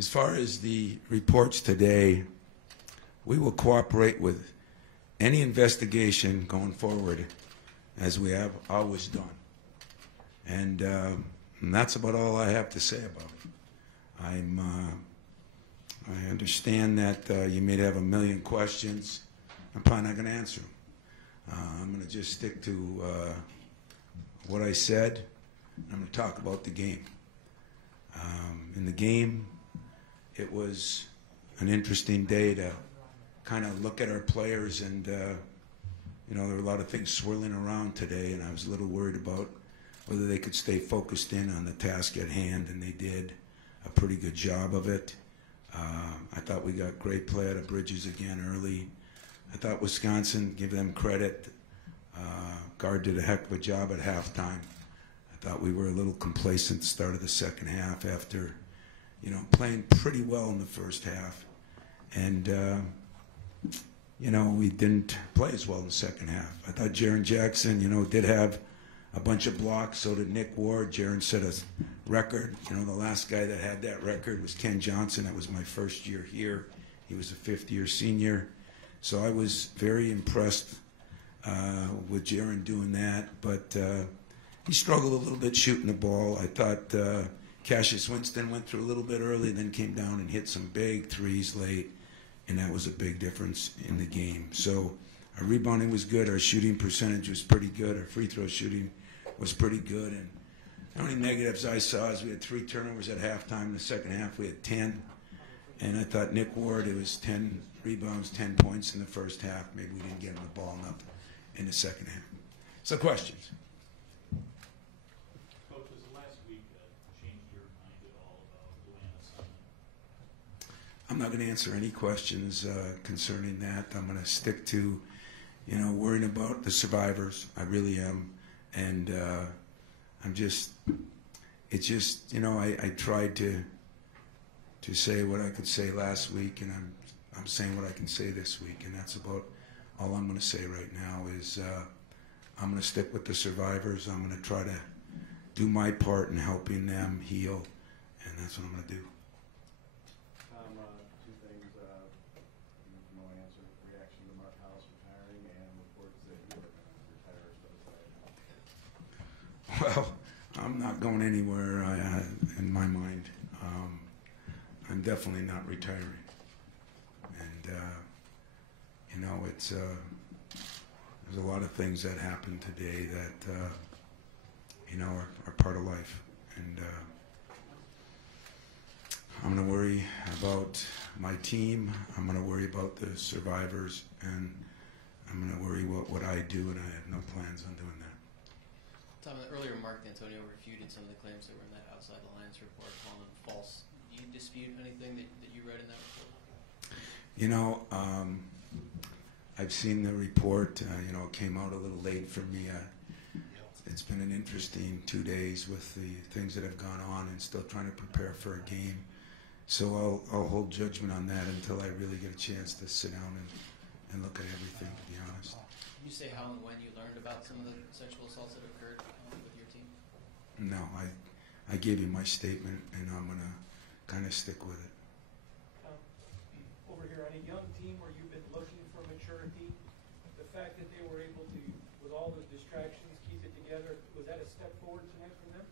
As far as the reports today, we will cooperate with any investigation going forward, as we have always done. And that's about all I have to say about it. I understand that you may have a million questions. I'm probably not going to answer them. I'm going to just stick to what I said. I'm going to talk about the game. In the game, it was an interesting day to kind of look at our players, and you know, there were a lot of things swirling around today, and I was a little worried about whether they could stay focused in on the task at hand, and they did a pretty good job of it. I thought we got great play out of Bridges again early. I thought Wisconsin, give them credit, Guard did a heck of a job at halftime. I thought we were a little complacent at the start of the second half after, you know, playing pretty well in the first half. And, you know, we didn't play as well in the second half. I thought Jaren Jackson, you know, did have a bunch of blocks. So did Nick Ward. Jaren set a record. You know, the last guy that had that record was Ken Johnson. That was my first year here. He was a fifth-year senior. So I was very impressed with Jaren doing that. But he struggled a little bit shooting the ball. I thought Cassius Winston went through a little bit early, then came down and hit some big threes late, and that was a big difference in the game. So our rebounding was good. Our shooting percentage was pretty good. Our free throw shooting was pretty good. And the only negatives I saw is we had 3 turnovers at halftime. In the second half, we had 10. And I thought Nick Ward, it was 10 rebounds, 10 points in the first half. Maybe we didn't get him the ball enough in the second half. So questions? Coach, has the last week changed your mind at all about Atlanta Summit? I'm not going to answer any questions concerning that. I'm going to stick to, you know, worrying about the survivors. I really am. And I'm just, it's just, you know, I tried to say what I could say last week, and I'm saying what I can say this week, and that's about all I'm going to say right now is I'm going to stick with the survivors. I'm going to try to do my part in helping them heal, and that's what I'm going to do. Tom, 2 things. No answer. Reaction to Mark House retiring and reports that you are going to retire as president. Well, I'm not going anywhere in my mind. I'm definitely not retiring. And, you know, it's there's a lot of things that happened today that, you know, are part of life. And I'm going to worry about my team. I'm going to worry about the survivors. And I'm going to worry about what I do, and I have no plans on doing that. Tom, in the earlier remark, Antonio refuted some of the claims that were in that outside the lines report, calling them false. Do you dispute anything that you read in that report? You know, I've seen the report. You know, it came out a little late for me. It's been an interesting 2 days with the things that have gone on and still trying to prepare for a game. So I'll hold judgment on that until I really get a chance to sit down and look at everything, to be honest. Can you say how and when you learned about some of the sexual assaults that occurred with your team? No, I gave you my statement, and I'm going to kind of stick with it. Over here on a young team where you've been looking for maturity, the fact that they were able to, with all the distractions, keep it together, was that a step forward tonight from them?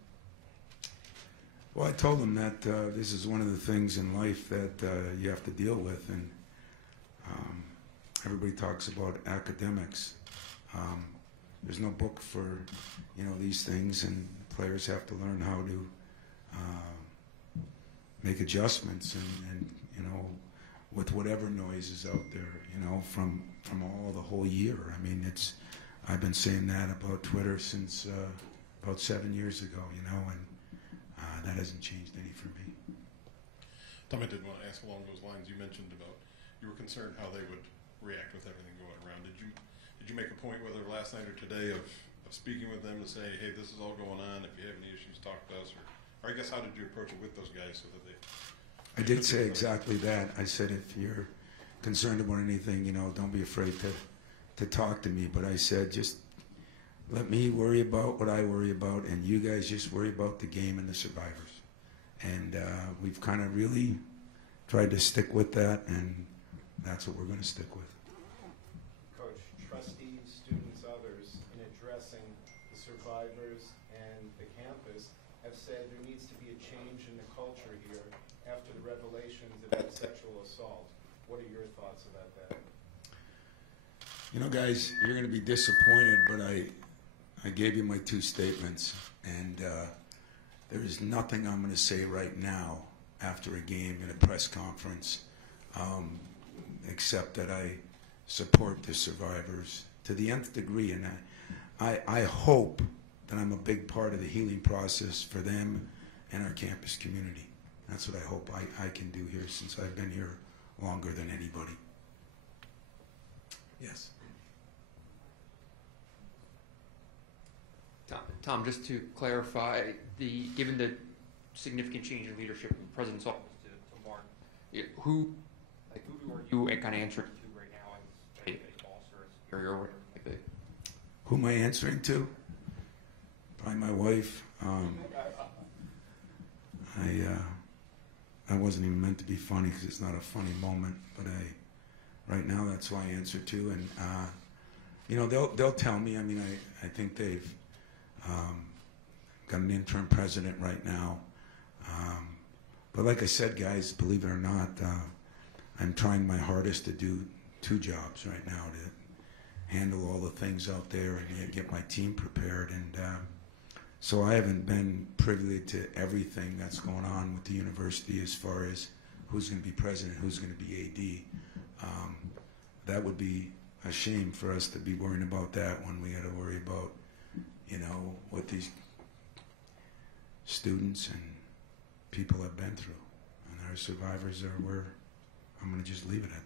Well, I told them that this is one of the things in life that you have to deal with, and everybody talks about academics. There's no book for, you know, these things, and players have to learn how to make adjustments, and you know, with whatever noise is out there, you know, from all the whole year. I mean, I've been saying that about Twitter since about 7 years ago, you know, and that hasn't changed any for me. Tom, I did want to ask along those lines. You mentioned about you were concerned how they would react with everything going around. Did you make a point, whether last night or today, of speaking with them to say, hey, this is all going on. If you have any issues, talk to us, or I guess how did you approach it with those guys so that they? I did say exactly that. I said, if you're concerned about anything, you know, don't be afraid to talk to me. But I said, just let me worry about what I worry about, and you guys just worry about the game and the survivors. And we've kind of really tried to stick with that, and that's what we're going to stick with. Coach, trustees, students, others, in addressing the survivors and the campus, have said there needs to be a change in the culture here after the revelations about sexual assault. What are your thoughts about that? You know, guys, you're going to be disappointed, but I gave you my 2 statements, and there is nothing I'm going to say right now after a game in a press conference except that I support the survivors to the nth degree, and I hope that I'm a big part of the healing process for them and our campus community. That's what I hope I can do here, since I've been here longer than anybody. Yes. Tom, just to clarify, given the significant change in leadership from the president's office to Mark, who are you kind of answering to right now as a boss or a superior or whatever it might be? Who am I answering to? Probably my wife. I wasn't even meant to be funny because it's not a funny moment, but right now that's who I answer to, and you know, they'll tell me. I mean, I think they've got an interim president right now, but like I said, guys, believe it or not, I'm trying my hardest to do 2 jobs right now, to handle all the things out there and get my team prepared, and so I haven't been privy to everything that's going on with the university as far as who's going to be president, who's going to be AD. That would be a shame for us to be worrying about that when we got to worry about, you know, what these students and people have been through. And our survivors are where I'm going to just leave it at.